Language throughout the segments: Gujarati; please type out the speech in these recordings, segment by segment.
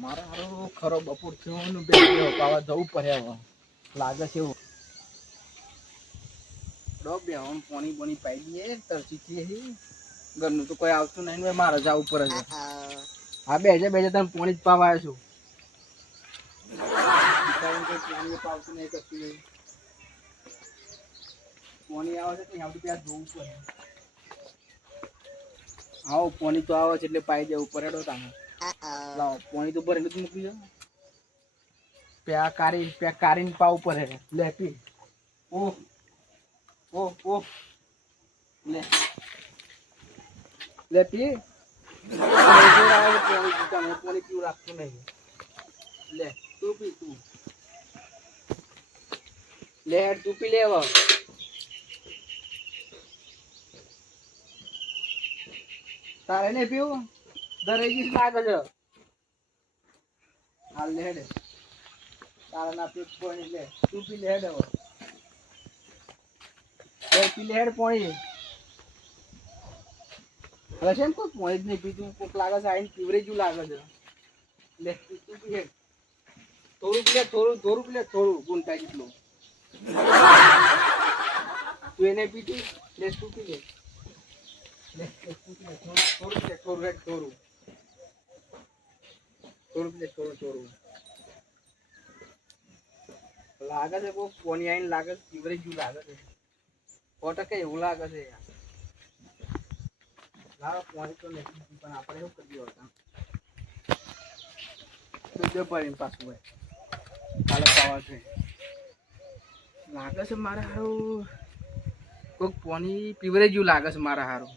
મારા હારો ખરો બપોર થયો ને બે પાવા જવું પડે લાગે છે એવું. ડો બે આમ પાણી પાણી પાઈ દઈએ, તરસી ઘરનું તો કોઈ આવતું નહીં ને મારે જવું પડે છે. હા. બે હજાર બે તમે પોણી જ પાવા આવ્યો છું પાણી પાવતું નહીં કશું નહીં. આવે છે નહીં ત્યાં જોવું પડે. આવો પાણી તો આવે છે એટલે પાઈ દેવું પડે ડો તમે. લાવો પોણી તો ભરેલું જ મૂકી દો. પ્યા કારી પ્યા કારીને પાવ પડે હે લે ઓહ ઓ ઓ ઓ લે. લે પી પાણી પીવું રાખતું નહીં લે તું પી તું લે તું પી લે હવે. તારે ને પીવું? દરેજી લાગે છે. હાલ લે હેડે. તારા ના પેટ પાણી લે. તું પી લે હેડ હવે. પી લે હેડ પાણી. હવે ને કોઈ પાણી જ નહીં કોક લાગે છે આઈને પીવરેજું લાગે છે. લે, તું તું પી થોડું પી થોડું થોડું પી લે થોડું ગુંટા જેટલું. તું એને પીતી લે, તું પી લે. થોડું થોડું થોડું થોડું થોડું પી થોડું થોડું લાગે છે કોઈ કોની આઈને લાગે છે પીવરેજ જેવું લાગે છે. સો ટકા એવું લાગે છે યાર. લાવો પોણી તો નથી પણ આપણે શું કરીએ હતા દૂધ પડીને પાછું હોય. કાલે પાવા છે. લાગે છે મારા હારું કોઈક પોની પીવરેજ જેવું લાગે છે મારા હારું.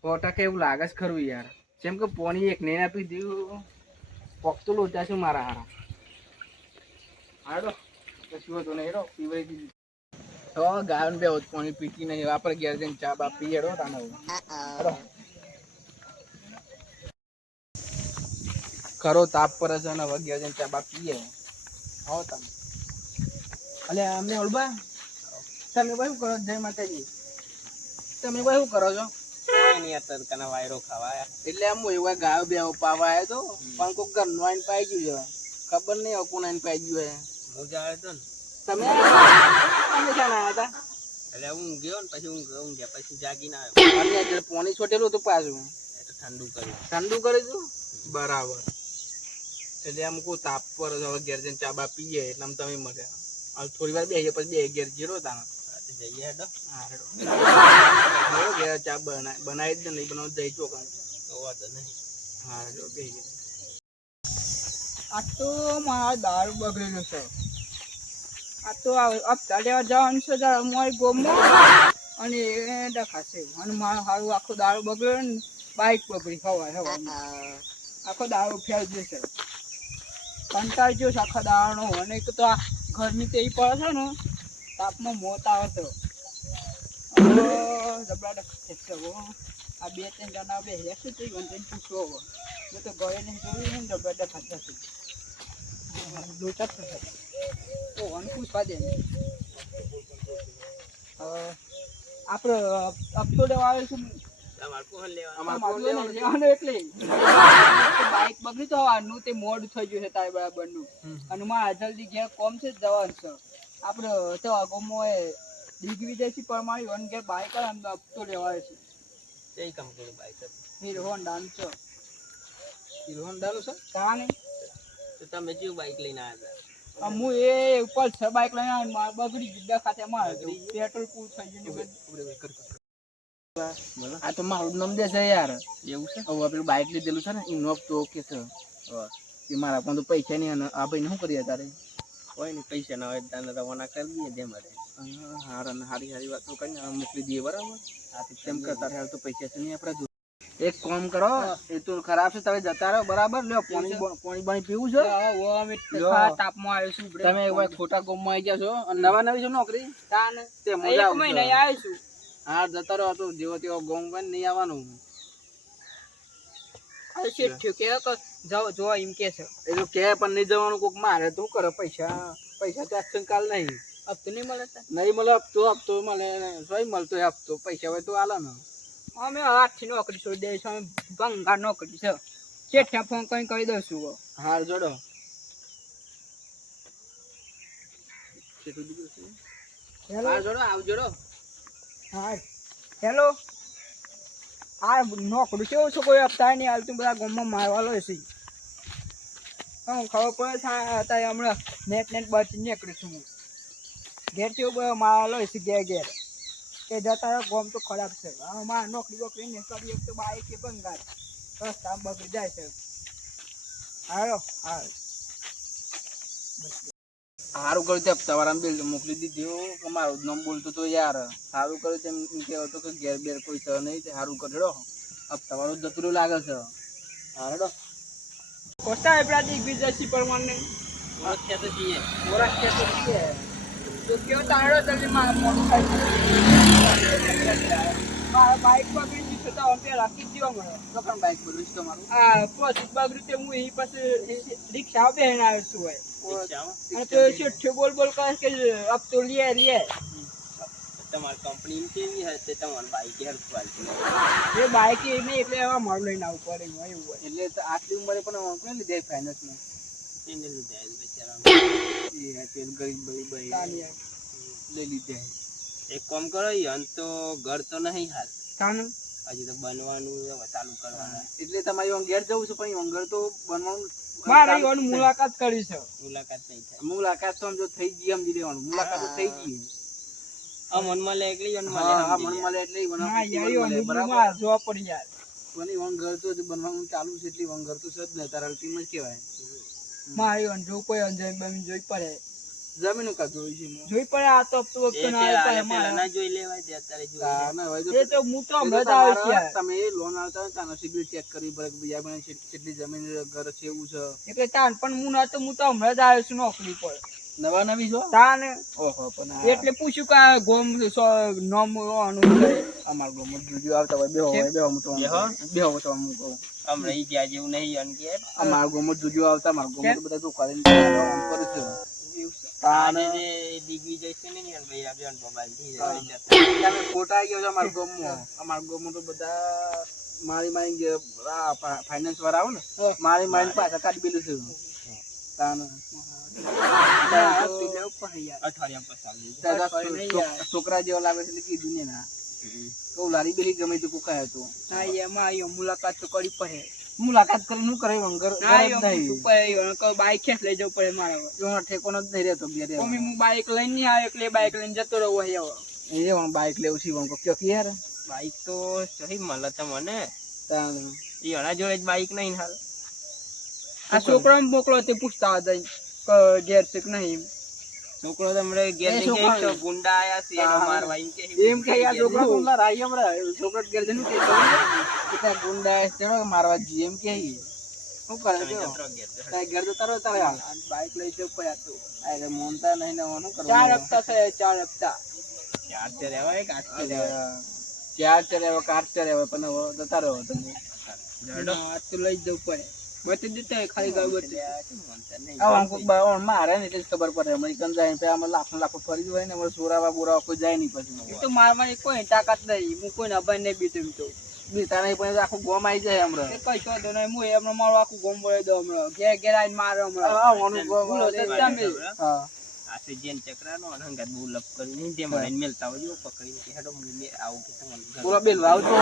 સો ટકા એવું લાગે છે ખરું યાર. જેમ કે પોની એક નહીં આપી દીધું પોક તો લોચા છે મારા હારા. હાડો કશું હતું નહીં હેડો પીવરેજ દીધું તો ગાયન બે પાણી પીતી નહીં. વાપર ઘેર જઈને ચા બા પીએ. હેડો તાને ખરો તાપ પર છે ને હવે ઘેર જઈને ચા બા પીએ. હો તમે અલે અમને ઓળબા. તમે શું કરો? જય માતાજી? તમે શું કરો છો? તડકાના વાયરો ખાવા એટલે આમ હું એવા ગાયો બે પાવા આવ્યો તો પણ કોઈક ઘરનું આઈને પાઈ ગયું છે. ખબર નહીં આઈને પાઈ ગયું હે મોજા આવે તો ને. તમે? તમે શાના આવ્યા એટલે હું ગયો ને પછી હું ઊંઘ ગયા પછી જાગીને આવ્યો. અને એટલે પોણી છોટેલું હતું પાછું? એટલે ઠંડુ કર્યું. ઠંડુ કરી બરાબર. એટલે આમ કહું તાપ પર હવે ઘેર જઈને ચા બા પીએ એટલે આમ તમે મળ્યા. હવે થોડી વાર બેસીએ પછી બે ઘેર જીરો તાના જઈએ હેડો. હા હેડો. હેડો ઘેર ચા બનાવી બનાવી જ નહીં બનાવ જઈ ચોકન વાંધો નહીં. હા હેડો બેસી આ તો મારા દારૂ બગડેલો છે. આ તો હપ્તા લેવા જવાનું છે અમારી ગોમમાં. અને એ દેખાશે. અને મારું સારું આખો દારૂ બગડ્યો ને બાઇક બગડી, હવાય હવામાં આખો દારૂ ફેલ જશે કંટાળ જો આખા દારૂનો અને એક તો આ ઘરની તો પડે છે ને, તાપમાં મોત આવે તો જબરા દેખાશે હો. આ બે ત્રણ જણા બે હેસે તો વંચાઈને પૂછો હવે તો ગળે નહીં જોયું ને ખાતા છે. લોચા તો વન પૂછવા આપણે હપ્તો લેવા આવે છે છે બરાબરનું અને મારા જલ્દી ઘેર કોમ છે જવાનું છે આપણે તો અગોમો ડિગ્રી દેશી પરમાણી વન ઘેર બાઈક હપ્તો લેવા આવે છે બાઈક છે હીરો હોન્ડાનું છે તાને તો તમે કયું બાઈક લઈને આવ્યા હતા? હું એ ઉપર છે બાઇક લઈને આવ્યો ને મારે બગડી ગયું દેખાતે મારે તો પેટ્રોલ પૂરું થઈ ગયું આ તો મારું નામ દે છે યાર. એવું છે? હવે પેલું બાઇક લીધેલું છે ને એનો તો ઓકે છે. એ મારા પણ તો પૈસા નહીં અને આ ભાઈને શું કરીએ તારે? કોઈ ને પૈસા ના હોય તને રવાના કરી દઈએ દે મારે હારા હારી હારી વાતો કરીને મોકલી દઈએ બરાબર? તેમ કરતા હાલ તો પૈસા છે નહીં આપણે એક કામ કરો એ તો ખરાબ છે તમે જતા રહો બરાબર? લ્યો પાણી પાણી પાણી પીવું છે? તાપમાં આવ્યો છું તમે એકવાર ખોટા ગોમમાં આવી ગયા છો નવા નવી છો નોકરી? તે મજા આવશે. મહિને આવ્યો હા જતા રહો તો જેવો તેવો ગોમ બન નહીં આવવાનું. જો એમ કે છે. એ તો કે પણ નહીં જવાનું કોક મારે તું કરે પૈસા. પૈસા તો આજકાલ કાલ નહીં. હપ્તો નહીં મળે નહીં મળે હપ્તો હપ્તો મળે સોય મળતો હપ્તો. પૈસા હોય તો આલા ના. અમે આઠથી નોકરી છોડી દઈશું અમે ભંગાર નોકરી છે. શેઠને ફોન કઈ કહી દઉં છું. હાર જોડો. હાર જોડો આવ જોડો. હા હેલો? આ નોકરી કેવું છે? કોઈ હપ્તા નહીં હાલતું બધા ગામમાં મારવાલો છે. હું ખબર પડે અત્યારે હમણાં નેટ નેટ બચી નીકળું છું હું. ઘેર બધો મારવાલો છે ઘેર ઘેર. કે જતા ગોમ તો ખરાબ છે. હવે નોકરી વોકરી ને કરી એક તો બાઈક કે બંગાળ. રસ્તા બગડી જાય છે. હાલો હાલ. સારું કર્યું તે તમારા બિલ મોકલી દીધી. કે મારું નામ બોલતો તો યાર. સારું કર્યું તેમ એમ કહેવાતો કે ઘેર બેર કોઈ છે નહીં. તે સારું કરેડો તમારું જતું રહ્યું લાગે છે. હારડો કોસ્ટા આપણા દિગ્વિજયસિંહ પરમારને ઓળખ્યા તો છીએ. ઓળખ તો છે તો કયો તારો તમે મારા મોટરસાઇકલ મારા બાઇક પકડી દીધું તો અમે રાખી દ્યો મળે. તો પણ બાઈક બધું છે તમારું હા પોસિટ બગડ્યું તે હું અહીં પાસે રિક્ષા બેન આવ્યો છું હોય અને તો શેઠે બોલ બોલ કહે કે અબ તો લે લે. તમારી કંપની કેવી હશે? તમારી બાઇક હેલ્પ એ બાઇક એ નહીં એટલે એવા મારું લઈને આવવું પડે એવું એટલે આટલી ઉંમરે પણ લીધે ફાઇનાન્સમાં એને લીધે બિચારા એ ગરીબ ભાઈ ભાઈ તાની લઈ લીધે એક કામ કરો અંત તો ઘર તો નહીં હાલ. કાનું હજી તો બનવાનું હવે ચાલુ કરવાનું એટલે તમારી ઘેર જવું છું પણ ઘર તો બનવાનું મારે ઓન મુલાકાત કરી છે. મુલાકાત નહીં થાય. મુલાકાત તો સમજો થઈ ગઈ સમજી લેવાનું. મુલાકાત તો થઈ ગઈ. આ મનમાં લે એકલી મનમાં લે હા મનમાં લે. એટલે બનાવ- યાર બરાબર. મુલાકાત જોવા પડી યાર. પણ ઘર તો બનવાનું ચાલુ છે એટલી વંગર ઘર તો સદ જ ને તારા ટીમ જ કહેવાય. મારે અંજો કોઈ અંજય બમી જોઈ પડે. જમીન કા જોઈ છે જોઈ પડે આ તો એ ના આવતા એમાં. ના જોઈ લેવાય તે અત્યારે જોઈ ના તો- એ તો હું તો એ તો હમણાં જ આવ્યો છું તમારા- યાર. તમે લોન આવતા હોય ને ચેક કરી પડે કે બીજા બેન કેટલી જમીન ઘર છે એવું છે. એટલે તાન પણ હું નતો હું તો હમણાં જ આવ્યો છું નોકરી પર. નવા નવી છો તાન. ઓહો પણ એટલે પૂછ્યું કે ગોમ સો- નોમ આનું અમાર ગોમ જુજુ આવતા હોય બેહો હોય બેહો હું તો બેહો? બેહો તો હું કહું અમને ઈ ગયા જેવું નહીં અન કે અમાર ગોમ જુજુ આવતા માર ગોમ તો બધા ચોખા ખાલી આમ કરે છે. તાને જે દિગ્વિજય છે ને એના ભાઈ આ બેન મોબાઈલથી હા. લઈ જતા. તમે ખોટા ગયો છો અમારા ગામમાં. અમારા ગામમાં તો બધા મારી મારી જે ફાઇનાન્સ વાળા આવે ને મારી મારી પાછા કાઢી બેલું છે. તાને. છોકરા જેવો લાગે છે કીધું ને ના કહું લારી બેલી ગમે તો કુકાય હતો. હા એમાં આવ્યો મુલાકાત તો કરી પડે. મુલાકાત કરીને શું કરે? વંગર બાઈક ખેંચ લઈ જવું પડે મારે ઠેકાણો જ નહીં રહેતો ઘેરે. મમ્મી હું બાઈક લઈને નહીં આવ્યો એટલે બાઈક લઈને જતો રહો હવે. એ વાં બાઈક લેવું છે વાં કયો કે યાર? બાઈક તો સહી મળે તાન ઈ અણા જોડે જ બાઈક નહીં હાલ. આ છોકરા મોકલો તે પૂછતા હતા ઘેર છે નહીં છોકરો તો હમણાં ઘેર કહે છે, ગુંડા આયા છે એનો. મારવા એમ કે એમ કે યાર છોકરા ગુંડા. રાઈ હમણાં છોકરો ઘેર જઈને કે કે ગુંડા ચડો મારવા જી એમ કે શું કરે તો જજો. તારે ઘેર જતા રહો. તારે હાલ. બાઈક લઈ જવું પડે આ તો. અરે મોનતા નહીં ને ઓનું કરો ચાર હપ્તા છે ચાર હપ્તા. ચાર ચાર રહેવાય એક આઠ ચાર? ચાર ચડે હવે કાચ ચડે હવે પણ હવે જતા રહો તમે. જડો. આ તો લઈ જ જવું પડે બધી દેતા હોય, ખાલી ગાળ બધી. મનતા આમ કોક બા- મારે ને એટલે ખબર પડે. અમારી અમેરિકન જાય પછી આમાં લાખો લાખો ફરી હોય ને અમારે સોરાવા બોરાવા કોઈ જાય નહીં પછી તો મારવાની કોઈ તાકાત નહીં. હું કોઈ અભાઈ નહીં બીતું તો. બીતા નહીં પણ આખું ગોમ આવી જાય હમણાં. કઈ શોધો નહીં. હું એમને મારો આખું ગોમ બોલાવી દઉં હમણાં. ઘેર ઘેર આવીને મારે હમણાં. હા, આવી સિઝન ચક્રાનો અનંગત બહુ લપ કરીને તે મને મેલતા હોય જો પકડીને કે હેડો હું મે આવું કે તમારું પૂરો બોલો આવતો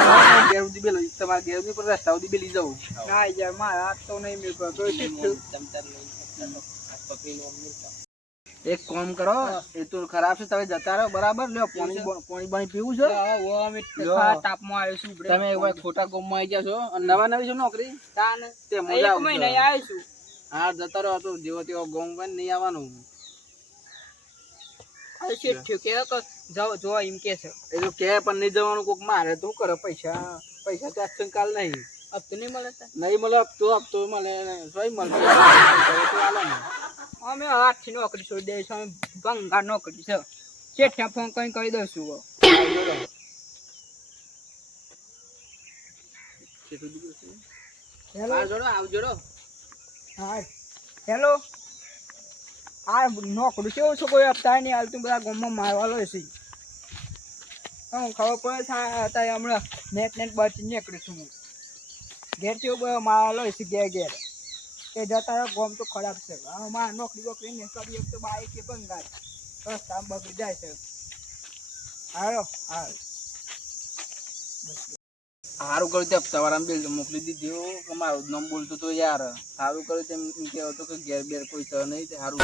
ઘેર ઉદી બેલ તમારા ઘેર ઉદી પર રસ્તા ઉદી બેલી જવું ના યાર મારા હાથ તો નહીં મેં તો તમ તાર લઈને પકડીને મેલતા. એક કામ કરો એ તો ખરાબ છે તમે જતા રહો બરાબર? લ્યો પાણી પાણી પાણી પીવું છે. તાપમાં આવ્યો છું. તમે એકવાર ખોટા ગોમમાં આવી ગયા છો અને નવા નવી છો નોકરી? તાન. તે એક મજા આવ્યો છું. હા જતા રહો તો જેવો તેવો ગોમ બન નહીં આવવાનું. આ શેઠ થયો કે કે જાઓ જોવા એમ કે છે. એ તો કે પણ નહીં જવાનું કોક મારે તો કરે? પૈસા પૈસા તો આજકાલ કાલ નહીં. અબ નહીં મળે નહીં મળે હપ્તો હપ્તો મળે સોય મળતો પૈસા હોય તો આલે ને. અમે આઠથી નોકરી છોડી દઈશું અમે નોકરી છે. શેઠને ફોન કરીને હવે. હેલો? આવજો હા હેલો? આ નોકરું છે કોઈ હપ્તા નહીં હાલતું, બધા ગામમાં મારવાલો છે હું ખબર પડે છે અત્યારે હમણાં નેટ નેટ બચી નીકળું છું હું. ઘેર બધો મારવાલો છે ઘેર ઘેર. એ જતા ગોમ તો ખરાબ છે. હા મારે નોકરી બોકરી ને કદી એક તો બાઈક કે બંગાળ. રસ્તા બગડી જાય છે. હાલો, હાલ. સારું કર્યું તે હપ્તાવાળાને બિલ મોકલી દીધી. કે મારું નામ બોલતું તો યાર. સારું કર્યું તેમ એમ કહેવાય તો કે ઘેર બેર કોઈ તો નહીં સારું